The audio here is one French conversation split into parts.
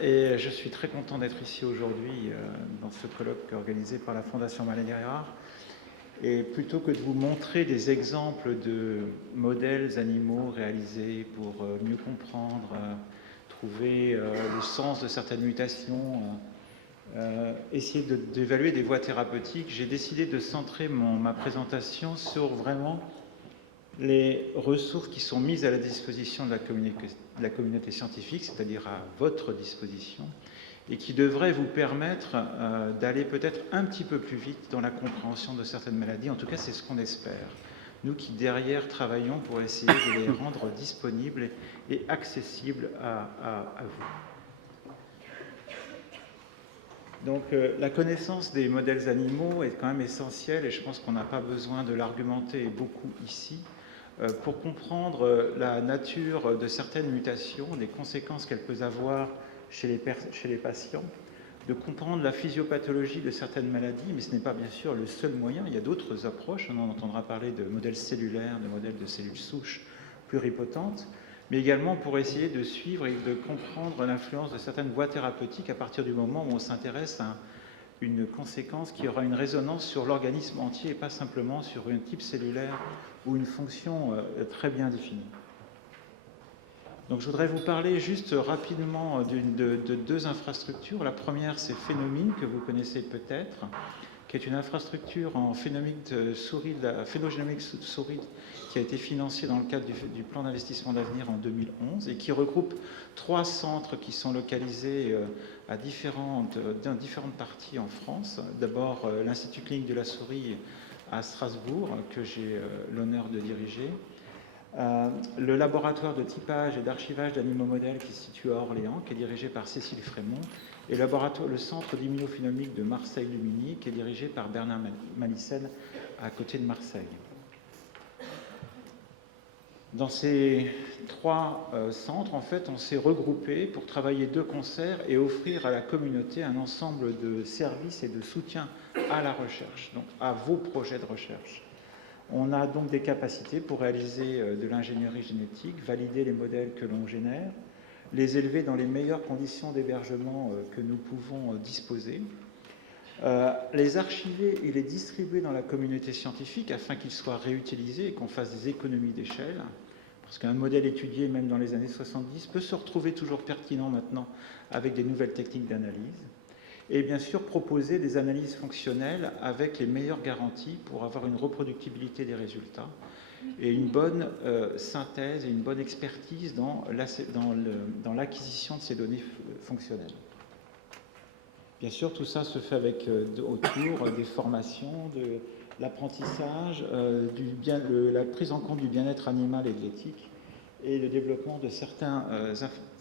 et je suis très content d'être ici aujourd'hui dans ce colloque organisé par la Fondation Maladies Rares. Et plutôt que de vous montrer des exemples de modèles animaux réalisés pour mieux comprendre, trouver le sens de certaines mutations, essayer d'évaluer des voies thérapeutiques, j'ai décidé de centrer ma présentation sur vraiment les ressources qui sont mises à la disposition de la communauté scientifique, c'est-à-dire à votre disposition, et qui devraient vous permettre d'aller peut-être un petit peu plus vite dans la compréhension de certaines maladies. En tout cas, c'est ce qu'on espère. Nous qui, derrière, travaillons pour essayer de les rendre disponibles et accessibles à vous. Donc, la connaissance des modèles animaux est quand même essentielle, et je pense qu'on n'a pas besoin de l'argumenter beaucoup ici, pour comprendre la nature de certaines mutations, les conséquences qu'elles peuvent avoir chez les patients, de comprendre la physiopathologie de certaines maladies, mais ce n'est pas bien sûr le seul moyen. Il y a d'autres approches. On entendra parler de modèles cellulaires, de modèles de cellules souches pluripotentes, mais également pour essayer de suivre et de comprendre l'influence de certaines voies thérapeutiques à partir du moment où on s'intéresse à une conséquence qui aura une résonance sur l'organisme entier et pas simplement sur un type cellulaire ou une fonction très bien définie. Donc je voudrais vous parler juste rapidement de deux infrastructures. La première, c'est Phénomine, que vous connaissez peut-être, qui est une infrastructure en phénogénomique souris qui a été financée dans le cadre du plan d'investissement d'avenir en 2011 et qui regroupe 3 centres qui sont localisés dans différentes parties en France. D'abord, l'Institut clinique de la souris à Strasbourg, que j'ai l'honneur de diriger. Le laboratoire de typage et d'archivage d'animaux modèles qui se situe à Orléans, qui est dirigé par Cécile Frémont, et le centre d'immunophénomique de Marseille-Lumini, qui est dirigé par Bernard Malissel, à côté de Marseille. Dans ces 3 centres, en fait, on s'est regroupés pour travailler de concert et offrir à la communauté un ensemble de services et de soutien à la recherche, donc à vos projets de recherche. On a donc des capacités pour réaliser de l'ingénierie génétique, valider les modèles que l'on génère, les élever dans les meilleures conditions d'hébergement que nous pouvons disposer, les archiver et les distribuer dans la communauté scientifique afin qu'ils soient réutilisés et qu'on fasse des économies d'échelle, parce qu'un modèle étudié même dans les années 70 peut se retrouver toujours pertinent maintenant avec des nouvelles techniques d'analyse. Et bien sûr proposer des analyses fonctionnelles avec les meilleures garanties pour avoir une reproductibilité des résultats et une bonne synthèse et une bonne expertise dans l'acquisition de ces données fonctionnelles. Bien sûr, tout ça se fait avec autour des formations, de l'apprentissage, la prise en compte du bien-être animal et de l'éthique et le développement de certains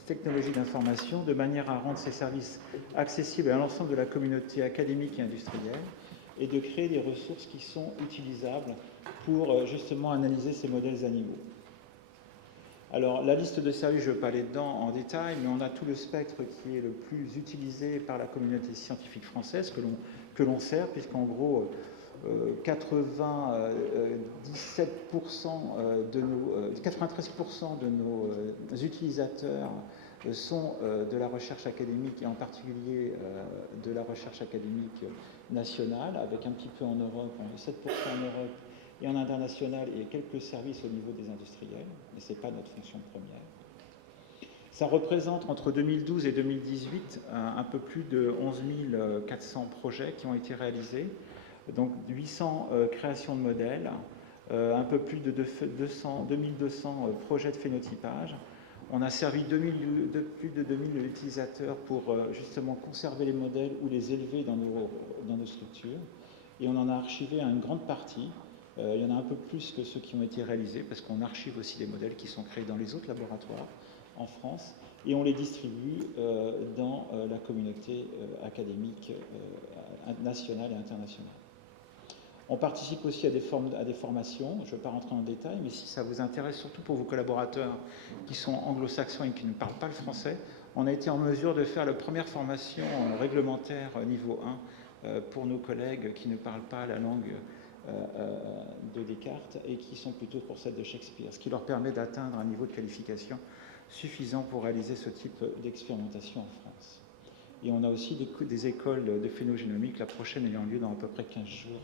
technologies d'information de manière à rendre ces services accessibles à l'ensemble de la communauté académique et industrielle et de créer des ressources qui sont utilisables pour justement analyser ces modèles animaux. Alors, la liste de services, je ne vais pas aller dedans en détail, mais on a tout le spectre qui est le plus utilisé par la communauté scientifique française que l'on sert, puisqu'en gros, 93% de nos utilisateurs sont de la recherche académique et en particulier de la recherche académique nationale, avec un petit peu en Europe, 7% en Europe et en international et quelques services au niveau des industriels, mais ce n'est pas notre fonction première. Ça représente entre 2012 et 2018 un peu plus de 11 400 projets qui ont été réalisés, donc 800 créations de modèles, un peu plus de 2200 projets de phénotypage. On a servi plus de 2000 utilisateurs pour justement conserver les modèles ou les élever dans nos structures. Et on en a archivé une grande partie. Il y en a un peu plus que ceux qui ont été réalisés, parce qu'on archive aussi des modèles qui sont créés dans les autres laboratoires en France, et on les distribue dans la communauté académique nationale et internationale. On participe aussi à des formations, je ne vais pas rentrer en détail, mais si ça vous intéresse, surtout pour vos collaborateurs qui sont anglo-saxons et qui ne parlent pas le français, on a été en mesure de faire la première formation réglementaire niveau 1 pour nos collègues qui ne parlent pas la langue de Descartes et qui sont plutôt pour celle de Shakespeare, ce qui leur permet d'atteindre un niveau de qualification suffisant pour réaliser ce type d'expérimentation en France. Et on a aussi des écoles de phénogénomique, la prochaine ayant lieu dans à peu près 15 jours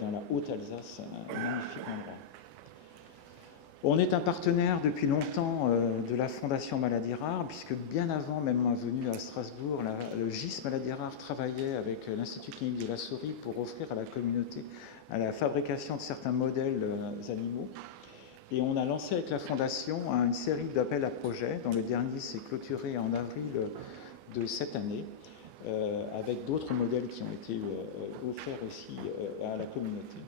dans la Haute-Alsace, un magnifique endroit. On est un partenaire depuis longtemps de la Fondation Maladies Rares, puisque bien avant même ma venue à Strasbourg, le GIS Maladies Rares travaillait avec l'Institut clinique de la souris pour offrir à la communauté à la fabrication de certains modèles animaux. Et on a lancé avec la Fondation une série d'appels à projets, dont le dernier s'est clôturé en avril de cette année, avec d'autres modèles qui ont été offerts aussi à la communauté.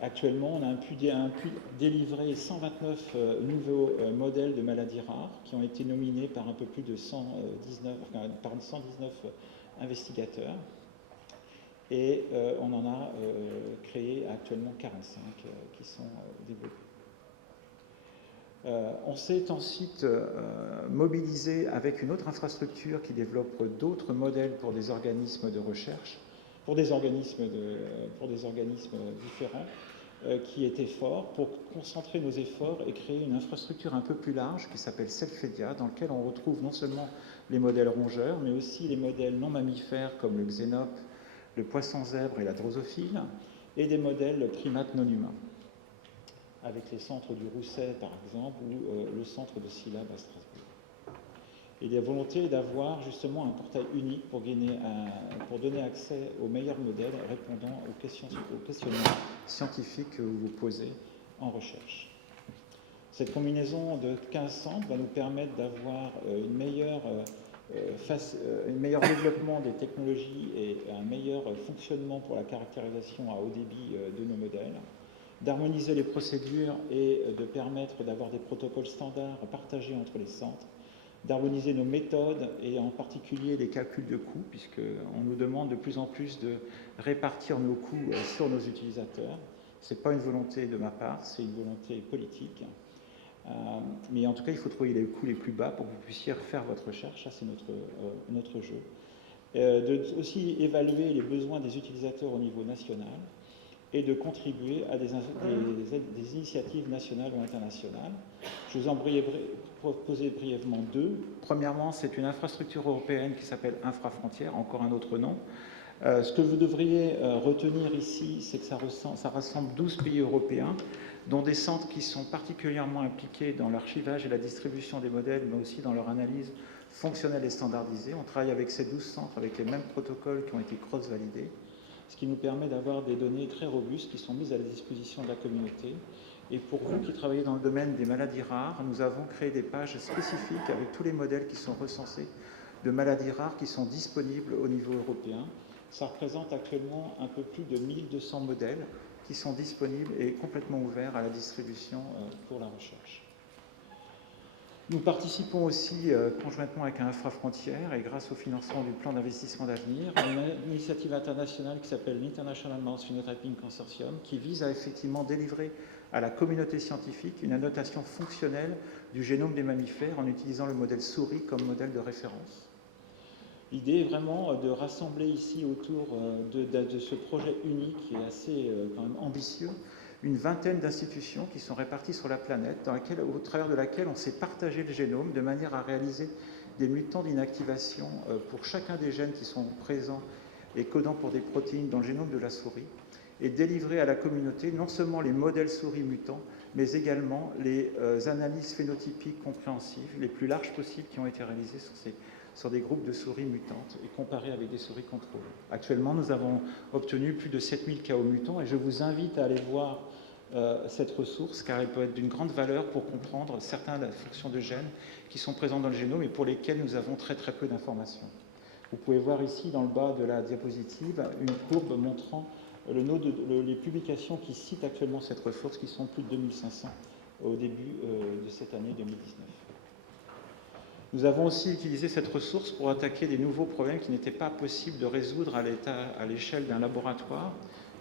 Actuellement, on a pu délivrer 129 nouveaux modèles de maladies rares qui ont été nominés par un peu plus de 119 investigateurs. Et on en a créé actuellement 45 qui sont développés. On s'est ensuite mobilisé avec une autre infrastructure qui développe d'autres modèles pour des organismes de recherche, pour des organismes différents, qui étaient forts, pour concentrer nos efforts et créer une infrastructure un peu plus large qui s'appelle Selfedia, dans lequel on retrouve non seulement les modèles rongeurs, mais aussi les modèles non mammifères comme le xénope, le poisson zèbre et la drosophile, et des modèles primates non humains, avec les centres du Rousset par exemple, ou le centre de Silab à Strasbourg. Et la volonté d'avoir justement un portail unique pour donner accès aux meilleurs modèles répondant aux questionnements scientifiques que vous vous posez en recherche. Cette combinaison de 15 centres va nous permettre d'avoir un meilleur développement des technologies et un meilleur fonctionnement pour la caractérisation à haut débit de nos modèles, d'harmoniser les procédures et de permettre d'avoir des protocoles standards partagés entre les centres, d'harmoniser nos méthodes et en particulier les calculs de coûts, puisqu'on nous demande de plus en plus de répartir nos coûts sur nos utilisateurs. Ce n'est pas une volonté de ma part, c'est une volonté politique. Mais en tout cas, il faut trouver les coûts les plus bas pour que vous puissiez faire votre recherche. Ça, c'est notre jeu. De aussi évaluer les besoins des utilisateurs au niveau national et de contribuer à des initiatives nationales ou internationales. Je vous en proposer brièvement deux. Premièrement, c'est une infrastructure européenne qui s'appelle Infrafrontières, encore un autre nom. Ce que vous devriez retenir ici, c'est que ça rassemble 12 pays européens, dont des centres qui sont particulièrement impliqués dans l'archivage et la distribution des modèles, mais aussi dans leur analyse fonctionnelle et standardisée. On travaille avec ces 12 centres, avec les mêmes protocoles qui ont été cross-validés, ce qui nous permet d'avoir des données très robustes qui sont mises à la disposition de la communauté. Et pour vous qui travaillez dans le domaine des maladies rares, nous avons créé des pages spécifiques avec tous les modèles qui sont recensés de maladies rares qui sont disponibles au niveau européen. Ça représente actuellement un peu plus de 1200 modèles qui sont disponibles et complètement ouverts à la distribution pour la recherche. Nous participons aussi conjointement avec Infrafrontières et grâce au financement du plan d'investissement d'avenir à une initiative internationale qui s'appelle l'International Mouse Phenotyping Consortium qui vise à effectivement délivrer à la communauté scientifique une annotation fonctionnelle du génome des mammifères en utilisant le modèle souris comme modèle de référence. L'idée est vraiment de rassembler ici autour de ce projet unique et assez quand même ambitieux une vingtaine d'institutions qui sont réparties sur la planète, au travers de laquelle on s'est partagé le génome de manière à réaliser des mutants d'inactivation pour chacun des gènes qui sont présents et codant pour des protéines dans le génome de la souris, et délivrer à la communauté non seulement les modèles souris mutants, mais également les analyses phénotypiques compréhensives les plus larges possibles qui ont été réalisées sur des groupes de souris mutantes et comparées avec des souris contrôlées. Actuellement, nous avons obtenu plus de 7000 KO mutants et je vous invite à aller voir cette ressource car elle peut être d'une grande valeur pour comprendre certaines fonctions de gènes qui sont présentes dans le génome et pour lesquelles nous avons très très peu d'informations. Vous pouvez voir ici dans le bas de la diapositive une courbe montrant les publications qui citent actuellement cette ressource qui sont plus de 2500 au début de cette année 2019. Nous avons aussi utilisé cette ressource pour attaquer des nouveaux problèmes qui n'étaient pas possibles de résoudre à l'échelle d'un laboratoire.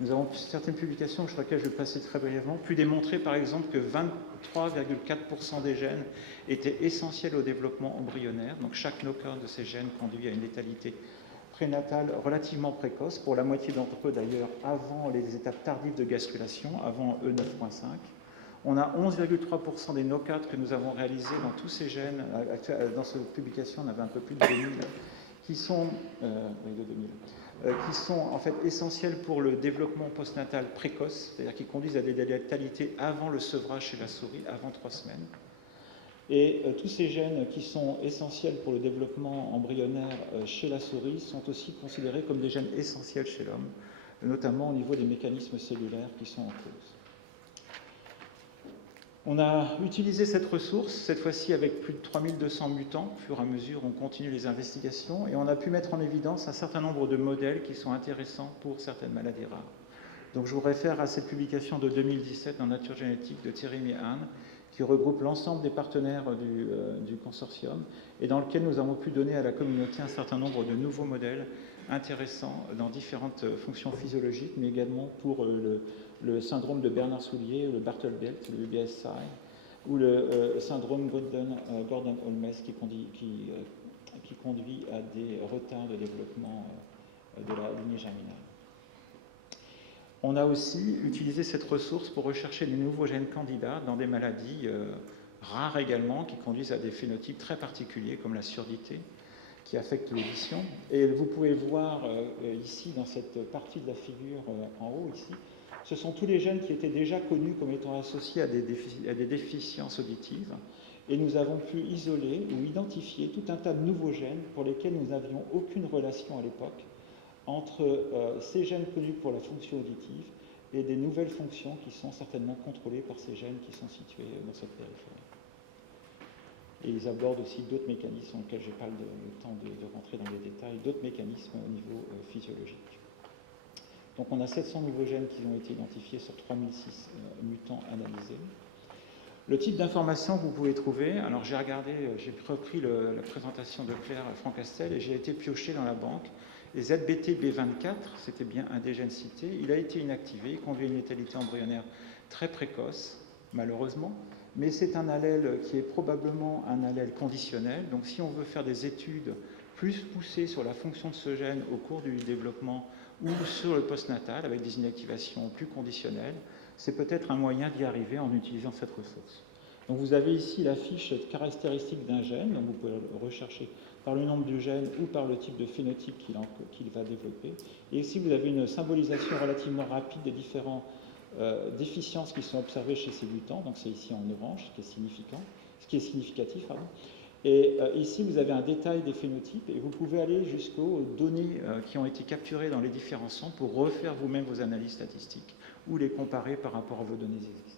Nous avons certaines publications sur lesquelles je vais passer très brièvement, pu démontrer par exemple que 23,4% des gènes étaient essentiels au développement embryonnaire. Donc chaque knock-out de ces gènes conduit à une létalité prénatale relativement précoce, pour la moitié d'entre eux d'ailleurs avant les étapes tardives de gastrulation, avant E9.5. On a 11,3% des no-cats que nous avons réalisés dans tous ces gènes. Dans cette publication, on avait un peu plus de 2000 qui sont en fait essentiels pour le développement postnatal précoce, c'est-à-dire qui conduisent à des létalités avant le sevrage chez la souris, avant 3 semaines. Et tous ces gènes qui sont essentiels pour le développement embryonnaire chez la souris sont aussi considérés comme des gènes essentiels chez l'homme, notamment au niveau des mécanismes cellulaires qui sont en cause. On a utilisé cette ressource, cette fois-ci avec plus de 3200 mutants. Au fur et à mesure, on continue les investigations et on a pu mettre en évidence un certain nombre de modèles qui sont intéressants pour certaines maladies rares. Donc je vous réfère à cette publication de 2017 dans Nature génétique de Thierry et Anne, qui regroupe l'ensemble des partenaires du consortium et dans lequel nous avons pu donner à la communauté un certain nombre de nouveaux modèles intéressants dans différentes fonctions physiologiques, mais également pour le syndrome de Bernard-Soulier, le Bartle-Bilt, le BSI, ou le syndrome Gordon-Holmes qui conduit à des retards de développement de la lignée germinale. On a aussi utilisé cette ressource pour rechercher de nouveaux gènes candidats dans des maladies rares également, qui conduisent à des phénotypes très particuliers, comme la surdité, qui affecte l'audition. Et vous pouvez voir ici, dans cette partie de la figure en haut, ici, ce sont tous les gènes qui étaient déjà connus comme étant associés à des déficiences auditives. Et nous avons pu isoler ou identifier tout un tas de nouveaux gènes pour lesquels nous n'avions aucune relation à l'époque entre ces gènes connus pour la fonction auditive et des nouvelles fonctions qui sont certainement contrôlées par ces gènes qui sont situés dans cette périphérie. Et ils abordent aussi d'autres mécanismes dans lesquels je n'ai pas le temps de rentrer dans les détails, d'autres mécanismes au niveau physiologique. Donc on a 700 nouveaux gènes qui ont été identifiés sur 3006 mutants analysés. Le type d'information que vous pouvez trouver, alors j'ai repris la présentation de Claire Francastel et j'ai été pioché dans la banque. Les ZBT-B24, c'était bien un des gènes cités, il a été inactivé, il conduit à une létalité embryonnaire très précoce, malheureusement, mais c'est un allèle qui est probablement un allèle conditionnel. Donc si on veut faire des études plus poussées sur la fonction de ce gène au cours du développement ou sur le postnatal, avec des inactivations plus conditionnelles, c'est peut-être un moyen d'y arriver en utilisant cette ressource. Donc vous avez ici la fiche caractéristique d'un gène, donc vous pouvez le rechercher par le nombre de gènes ou par le type de phénotype qu'il va développer. Et ici, vous avez une symbolisation relativement rapide des différentes déficiences qui sont observées chez ces mutants. Donc c'est ici en orange, ce qui est significatif. Et ici, vous avez un détail des phénotypes et vous pouvez aller jusqu'aux données qui ont été capturées dans les différents centres pour refaire vous-même vos analyses statistiques ou les comparer par rapport à vos données existantes.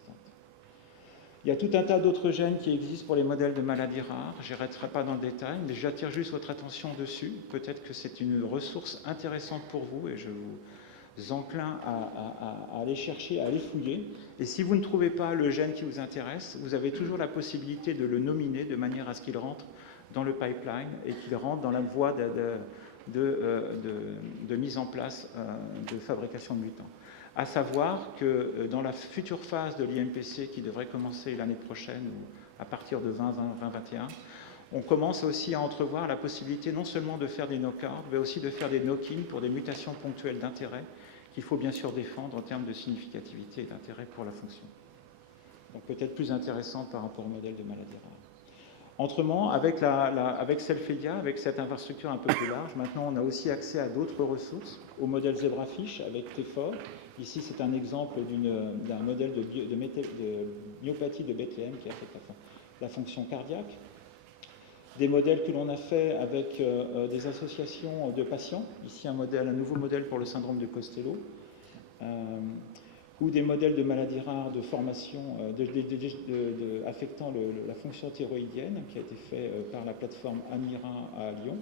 Il y a tout un tas d'autres gènes qui existent pour les modèles de maladies rares. Je n'y resterai pas dans le détail, mais j'attire juste votre attention dessus. Peut-être que c'est une ressource intéressante pour vous et je vous enclin à aller chercher, à aller fouiller. Et si vous ne trouvez pas le gène qui vous intéresse, vous avez toujours la possibilité de le nominer de manière à ce qu'il rentre dans le pipeline et qu'il rentre dans la voie de mise en place de fabrication de mutants. À savoir que dans la future phase de l'IMPC qui devrait commencer l'année prochaine ou à partir de 2020-2021, on commence aussi à entrevoir la possibilité non seulement de faire des knock-outs, mais aussi de faire des knock-in pour des mutations ponctuelles d'intérêt qu'il faut bien sûr défendre en termes de significativité et d'intérêt pour la fonction. Donc peut-être plus intéressant par rapport au modèle de maladie rare. Autrement, avec Selfedia, avec cette infrastructure un peu plus large, maintenant on a aussi accès à d'autres ressources, au modèle Zebrafish avec TEFOR. Ici, c'est un exemple d'un modèle de myopathie de Bethléem qui affecte la fonction cardiaque. Des modèles que l'on a fait avec des associations de patients. Ici, un nouveau modèle pour le syndrome de Costello. Ou des modèles de maladies rares de formation affectant la fonction thyroïdienne qui a été fait par la plateforme Amira à Lyon,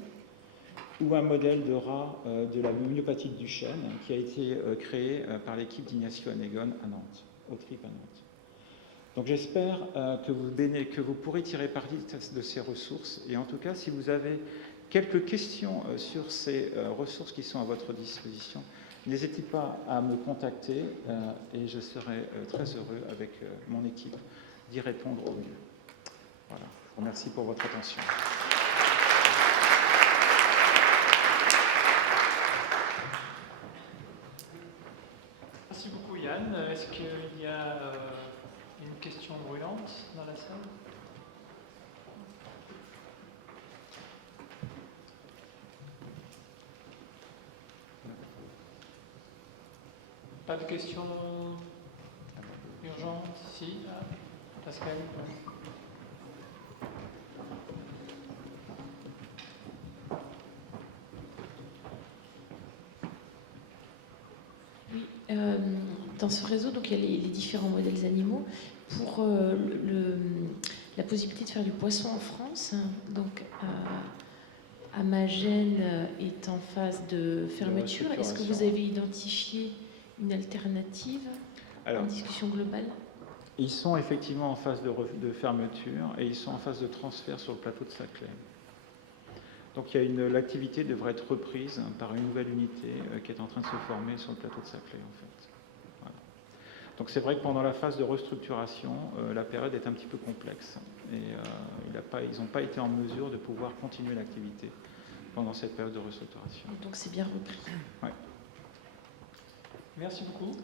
ou un modèle de rat de la myopathie de Duchenne qui a été créé par l'équipe d'Ignacio Anegon à Nantes, au TRIP à Nantes. Donc j'espère que vous pourrez tirer parti de ces ressources, et en tout cas, si vous avez quelques questions sur ces ressources qui sont à votre disposition, n'hésitez pas à me contacter et je serai très heureux avec mon équipe d'y répondre au mieux. Voilà, je vous remercie pour votre attention. Merci beaucoup Yann. Est-ce qu'il y a une questions brûlantes dans la salle? Pas de questions urgentes? Si, Pascal. Oui, dans ce réseau, donc, il y a les différents modèles animaux. Pour la possibilité de faire du poisson en France, donc Amagène est en phase de fermeture. Est-ce que vous avez identifié une alternative en discussion globale? Ils sont effectivement en phase de fermeture et ils sont en phase de transfert sur le plateau de Saclay. Donc l'activité devrait être reprise par une nouvelle unité qui est en train de se former sur le plateau de Saclay en fait. Voilà. Donc c'est vrai que pendant la phase de restructuration, la période est un petit peu complexe et ils n'ont pas été en mesure de pouvoir continuer l'activité pendant cette période de restructuration. Donc c'est bien repris. Ouais. Merci beaucoup.